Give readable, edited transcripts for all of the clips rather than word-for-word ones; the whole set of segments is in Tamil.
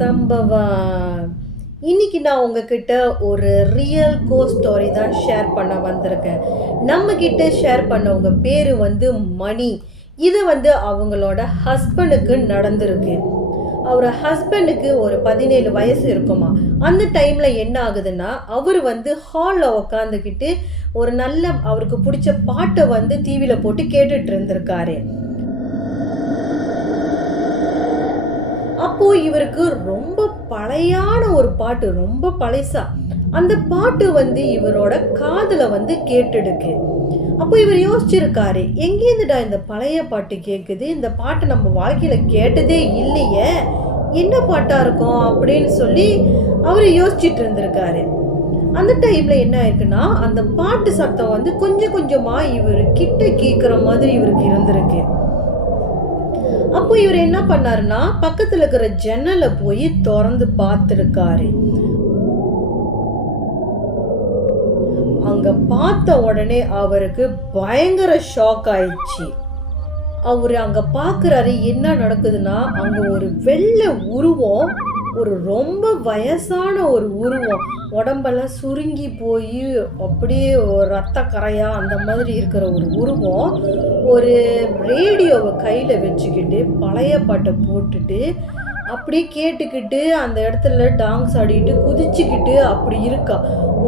சம்பவம். இன்னைக்கு நான் உங்ககிட்ட ஒரு ரியல் ஸ்டோரி தான் ஷேர் பண்ண வந்திருக்கேன். நம்ம கிட்ட ஷேர் பண்ணவங்க பேரு மணி. இது அவங்களோட ஹஸ்பண்டுக்கு நடந்திருக்கு. அவர் ஹஸ்பண்டுக்கு ஒரு 17 வயசு இருக்குமா. அந்த டைம்ல என்ன ஆகுதுன்னா, அவர் ஹால்ல உக்காந்துக்கிட்டு ஒரு நல்ல அவருக்கு பிடிச்ச பாட்டை டிவியில போட்டு கேட்டுட்டு இருந்திருக்காரு. அப்போ இவருக்கு ரொம்ப பழையான ஒரு பாட்டு, ரொம்ப பழைசா அந்த பாட்டு இவரோட காதுல கேட்டுடுக்கு. அப்போ இவர் யோசிச்சிருக்காரு, எங்கேருந்துடா இந்த பழைய பாட்டு கேட்குது, இந்த பாட்டு நம்ம வாழ்க்கையில கேட்டதே இல்லையே, என்ன பாட்டா இருக்கும் அப்படின்னு சொல்லி அவர் யோசிச்சுட்டு இருந்திருக்காரு. அந்த டைம்ல என்ன ஆயிருக்குன்னா, அந்த பாட்டு சத்தம் கொஞ்சம் கொஞ்சமா இவர் கிட்ட கேட்குற மாதிரி இவருக்கு இருந்திருக்கு. அப்போ இவர் என்ன பண்ணாருன்னா, பக்கத்துல இருக்கிற ஜன்னலை போய் திறந்து பார்த்துருக்காரு. அங்க பார்த்த உடனே அவருக்கு பயங்கர ஷாக் ஆயிடுச்சு. அவரு அங்க பாக்குறாரு, என்ன நடக்குதுன்னா, அங்க ஒரு வெள்ளை உருவம், ஒரு ரொம்ப வயசான ஒரு உருவம், உடம்பெல்லாம் சுருங்கி போய் அப்படியே ஒரு ரத்த கரையா அந்த மாதிரி இருக்கிற ஒரு உருவம், ஒரு ரேடியோவை கையில வச்சுக்கிட்டு பழைய பாட்டை போட்டுட்டு அப்படியே கேட்டுக்கிட்டு அந்த இடத்துல டான்ஸ் ஆடிட்டு குதிச்சுக்கிட்டு அப்படி இருக்கா.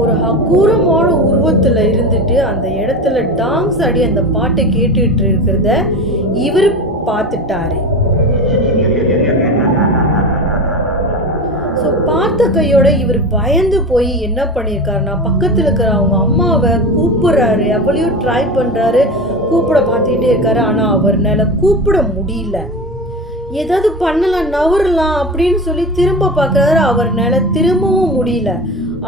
ஒரு அகூரமான உருவத்துல இருந்துட்டு அந்த இடத்துல டான்ஸ் ஆடி அந்த பாட்டை கேட்டுட்டு இருக்கிறத இவர் பார்த்துட்டாரு. ஸோ பார்த்த கையோட இவர் பயந்து போய் என்ன பண்ணியிருக்காருன்னா, பக்கத்தில் இருக்கிற அவங்க அம்மாவை கூப்பிடுறாரு. எவ்வளையும் ட்ரை பண்ணுறாரு, கூப்பிட பார்த்துக்கிட்டே இருக்காரு. ஆனால் அவர்னால கூப்பிட முடியல. ஏதாவது பண்ணலாம், நவரலாம் அப்படின்னு சொல்லி திரும்ப பார்க்குறாரு. அவர்னால திரும்பவும் முடியல.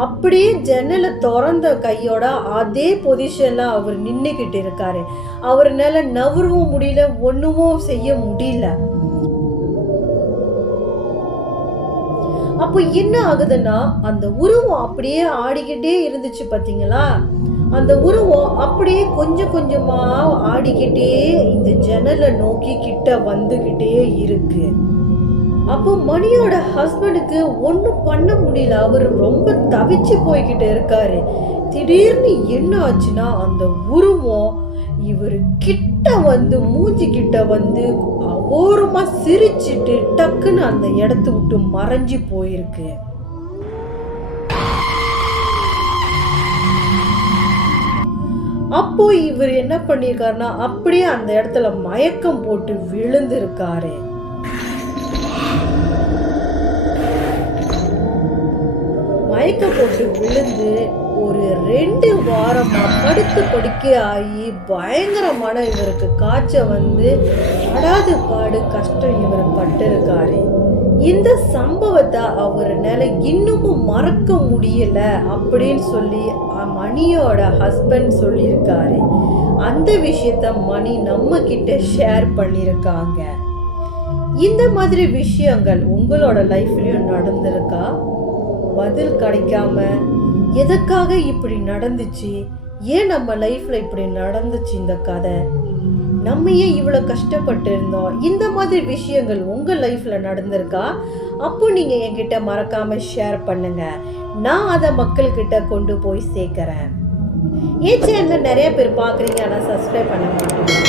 அப்படியே ஜன்னலை திறந்த கையோட அதே பொசிஷன்ல அவர் நின்றுக்கிட்டு இருக்காரு. அவர்னால நவரவும் முடியல, ஒன்றுமும் செய்ய முடியல. அப்போ என்ன ஆகுதுன்னா, அந்த உருவம் அப்படியே ஆடிக்கிட்டே இருந்துச்சு பார்த்தீங்களா, அந்த உருவம் அப்படியே கொஞ்சம் கொஞ்சமா ஆடிக்கிட்டே இந்த ஜன்னலை நோக்கி கிட்ட வந்துகிட்டே இருக்கு. அப்போ மணியோட ஹஸ்பண்டுக்கு ஒன்றும் பண்ண முடியல. அவர் ரொம்ப தவிச்சு போய்கிட்டு இருக்காரு. திடீர்னு என்ன ஆச்சுன்னா, அந்த உருவம் இவர் கிட்ட மூஞ்சி கிட்ட ஓரமா சிரிச்சிட்டு டக்குன்னு அந்த இடத்த விட்டு மறைஞ்சு போயிருக்கு. அப்போ இவர் என்ன பண்ணிருக்காருன்னா, அப்படியே அந்த இடத்துல மயக்கம் போட்டு விழுந்திருக்காரு. மயக்கம் போட்டு விழுந்து ஒரு 2 வாரமா படுத்து படுக்க ஆகி பயங்கரமான இவருக்கு காய்ச்சல் படாது பாடு கஷ்டம் இவர் பட்டிருக்காரு. இந்த சம்பவத்தை அவர்னால இன்னமும் மறக்க முடியல அப்படின்னு சொல்லி மணியோட ஹஸ்பண்ட் சொல்லியிருக்காரு. அந்த விஷயத்த மணி நம்ம கிட்ட ஷேர் பண்ணியிருக்காங்க. இந்த மாதிரி விஷயங்கள் உங்களோட லைஃப்லயும் நடந்திருக்கா? பதில் கிடைக்காம எதுக்காக இப்படி நடந்துச்சு, ஏன் நம்ம லைஃப்ல இப்படி நடந்துச்சு இந்த கதை, நம்ம ஏன் இவ்வளவு கஷ்டப்பட்டு இருந்தோம், இந்த மாதிரி விஷயங்கள் உங்க லைஃப்ல நடந்திருக்கா? அப்போ நீங்க என்கிட்ட மறக்காம ஷேர் பண்ணுங்க. நான் அதை மக்கள்கிட்ட கொண்டு போய் சேர்க்கிறேன். என் சேனல்ல நிறைய பேர் பாக்குறீங்க, ஆனா சப்ஸ்கிரைப் பண்ண மாட்டீங்க.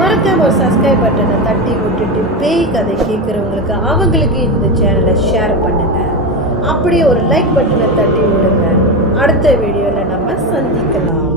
மறக்காம ஒரு சப்ஸ்கிரைப் பட்டனை தட்டி விட்டுட்டு பேய் கதை கேட்கறவங்களுக்கு அவங்களுக்கு இந்த சேனலை ஷேர் பண்ணுங்க. அப்படியே ஒரு லைக் பட்டனை தட்டி விடுங்க. அடுத்த வீடியோல நம்ம சந்திக்கலாம்.